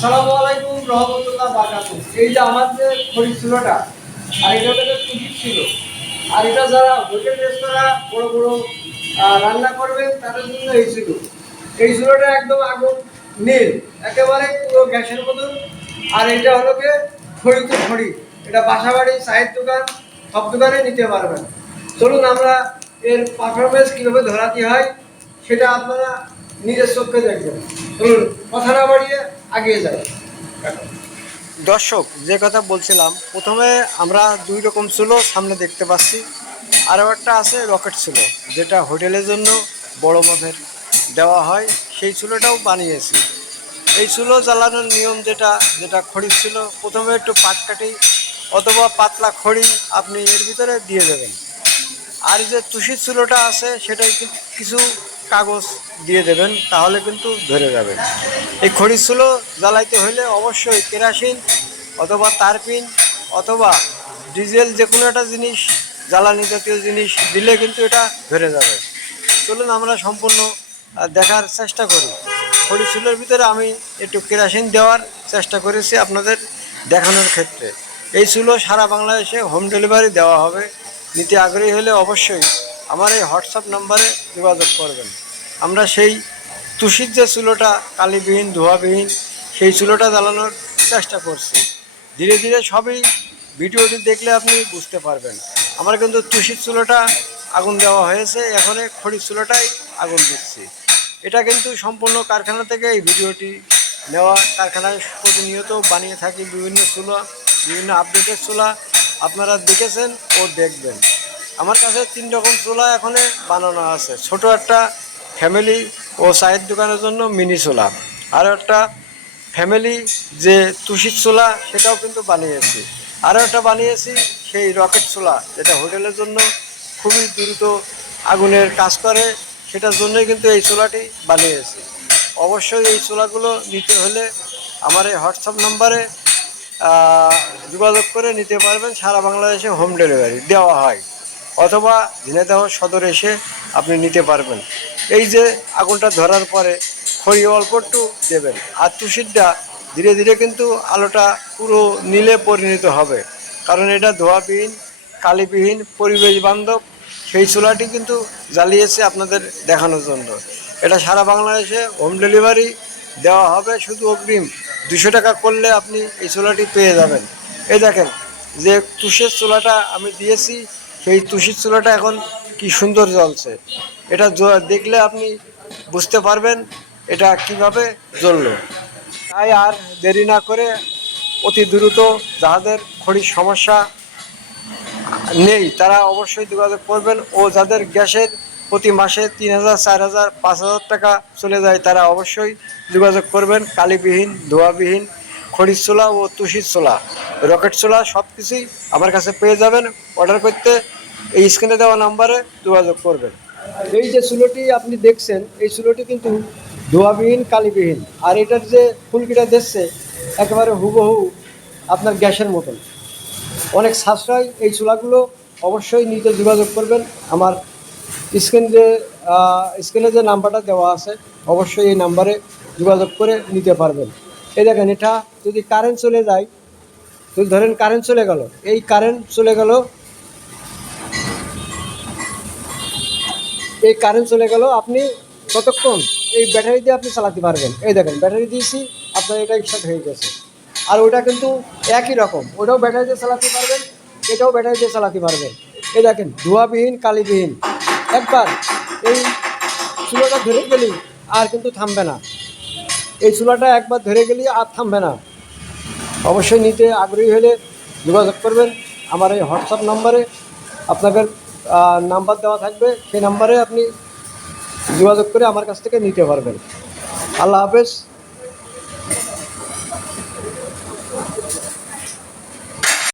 আসসালামু আলাইকুম রহমতুল্লাহ বারাকাতুহু। এই যে আমাদের খড়ি চুলোটা আর এটা হলো টিকিট ছিল। আর এটা যারা হোটেল রেস্তোরাঁ বড় বড় রান্না করবে তাদের জন্য এই ছিল। এই চুলোটা একদম আগুন নীল, একেবারে পুরো গ্যাসের মতন। আর এটা হলো গিয়ে খড়ি তো খড়ি, এটা বাসাবাড়ি চায়ের দোকান সব দোকানে নিতে পারবেন। চলুন আমরা এর পারফরমেন্স কীভাবে ধরাতে হয় সেটা আপনারা নিজের চোখে দেখবেন। চলুন কথা না বাড়িয়ে আগিয়ে যাই। দর্শক, যে কথা বলছিলাম, প্রথমে আমরা দুই রকম চুলো সামনে দেখতে পাচ্ছি। আরও একটা আছে রকেট চুলো, যেটা হোটেলের জন্য বড় মাপের দেওয়া হয়, সেই চুলোটাও বানিয়েছি। এই চুলো জ্বালানোর নিয়ম যেটা যেটা খড়ির ছিল, প্রথমে একটু পাটকাঠি অথবা পাতলা খড়ি আপনি এর ভিতরে দিয়ে দেবেন। আর যে তুষির চুলোটা আছে সেটাই কিছু কাগজ দিয়ে দেবেন, তাহলে কিন্তু ধরে যাবে। এই খড়ির চুলো জ্বালাইতে হলে অবশ্যই কেরাসিন অথবা তারপিন অথবা ডিজেল যে কোনো একটা জিনিস, জ্বালানি জাতীয় জিনিস দিলে কিন্তু এটা ধরে যাবে। চলুন আমরা সম্পূর্ণ দেখার চেষ্টা করি। খড়ির চুলোর ভিতরে আমি একটু কেরাসিন দেওয়ার চেষ্টা করেছি আপনাদের দেখানোর ক্ষেত্রে। এই চুলো সারা বাংলাদেশে হোম ডেলিভারি দেওয়া হবে। নিতে আগ্রহী হলে অবশ্যই আমার এই হোয়াটসঅ্যাপ নাম্বারে যোগাযোগ করবেন। আমরা সেই তুষির যে চুলোটা কালিবিহীন ধোঁয়াবিহীন, সেই চুলোটা জ্বালানোর চেষ্টা করছি। ধীরে ধীরে সবই ভিডিওটি দেখলে আপনি বুঝতে পারবেন। আমার কিন্তু তুষির চুলোটা আগুন দেওয়া হয়েছে, এখন খড়ির চুলোটাই আগুন দিচ্ছি। এটা কিন্তু সম্পূর্ণ কারখানা থেকে এই ভিডিওটি নেওয়া। কারখানায় প্রতিনিয়ত বানিয়ে থাকি বিভিন্ন চুলা, বিভিন্ন আপডেটের চুলা আপনারা দেখেছেন ও দেখবেন। আমার কাছে 3 রকম চুলা এখন বানানো আছে। ছোট একটা ফ্যামিলি ও চায়ের দোকানের জন্য মিনি চুলা, আর একটা ফ্যামিলি যে তুষির চুলা সেটাও কিন্তু বানিয়েছি। আরও একটা বানিয়েছি সেই রকেট চুলা, যেটা হোটেলের জন্য খুবই দ্রুত আগুনের কাজ করে, সেটার জন্যই কিন্তু এই চুলাটি বানিয়েছি। অবশ্যই এই চুলাগুলো নিতে হলে আমার এই হোয়াটসঅ্যাপ নাম্বারে যোগাযোগ করে নিতে পারবেন। সারা বাংলাদেশে হোম ডেলিভারি দেওয়া হয়, অথবা ঝিনাইদহ সদরে এসে আপনি নিতে পারবেন। এই যে আগুনটা ধরার পরে খড়ি অল্প একটু দেবেন, আর তুষিরটা ধীরে ধীরে কিন্তু আলোটা পুরো নীলে পরিণত হবে, কারণ এটা ধোঁয়াবিহীন কালিবিহীন পরিবেশ বান্ধব। সেই চুলাটি কিন্তু জ্বালিয়েছে আপনাদের দেখানোর জন্য। এটা সারা বাংলাদেশে হোম ডেলিভারি দেওয়া হবে। শুধু অগ্রিম 200 টাকা করলে আপনি এই চুলাটি পেয়ে যাবেন। এই দেখেন যে তুষের চুলাটা আমি দিয়েছি, সেই তুষির চুলাটা এখন কি সুন্দর জ্বলছে। এটা দেখলে আপনি বুঝতে পারবেন এটা কিভাবে জ্বললো। তাই আর দেরি না করে অতি দ্রুত যাদের খড়ির সমস্যা নেই তারা অবশ্যই যোগাযোগ করবেন, ও যাদের গ্যাসের প্রতি মাসে 3000, 4000, 5000 টাকা চলে যায় তারা অবশ্যই যোগাযোগ করবেন। কালিবিহীন ধোঁয়াবিহীন খড়ির চুলা ও তুষির চুলা, রকেট চুলা সব কিছুই আমার কাছে পেয়ে যাবেন। অর্ডার করতে এই স্ক্রিনে দেওয়া নাম্বারে যোগাযোগ করবেন। এই যে চুলোটি আপনি দেখছেন, এই চুলোটি কিন্তু ধোঁয়াবিহীন কালিবিহীন। আর এটার যে ফুলকিটা দিচ্ছে একেবারে হুবহু আপনার গ্যাসের মতন, অনেক সাশ্রয়। এই চুলাগুলো অবশ্যই নিতে যোগাযোগ করবেন। আমার স্ক্রিনে যে নাম্বারটা দেওয়া আছে অবশ্যই এই নাম্বারে যোগাযোগ করে নিতে পারবেন। এই দেখেন, এটা যদি কারেন্ট চলে যায়, যদি ধরেন কারেন্ট চলে গেল, এই কারেন্ট চলে গেল, এই কারেন্ট চলে গেল, আপনি কতক্ষণ এই ব্যাটারি দিয়ে আপনি চালাতে পারবেন। এই দেখেন ব্যাটারি দিয়েছি, আপনার এটা স্টার্ট হয়ে গেছে। আর ওটা কিন্তু একই রকম, ওটাও ব্যাটারি দিয়ে চালাতে পারবেন, এটাও ব্যাটারি দিয়ে চালাতে পারবেন। এই দেখেন ধোঁয়াবিহীন কালিবিহীন। একবার এই চুলাটা ধরে গেলেই আর কিন্তু থামবে না। এই চুলাটা একবার ধরে গেলেই আর থামবে না। অবশ্যই নিতে আগ্রহী হলে যোগাযোগ করবেন আমার এই হোয়াটসঅ্যাপ নাম্বারে। আপনাদের নাম্বার দেওয়া থাকবে, সেই নাম্বারে আপনি যোগাযোগ করে আমার কাছ থেকে নিতে পারবেন। আল্লাহ হাফেজ।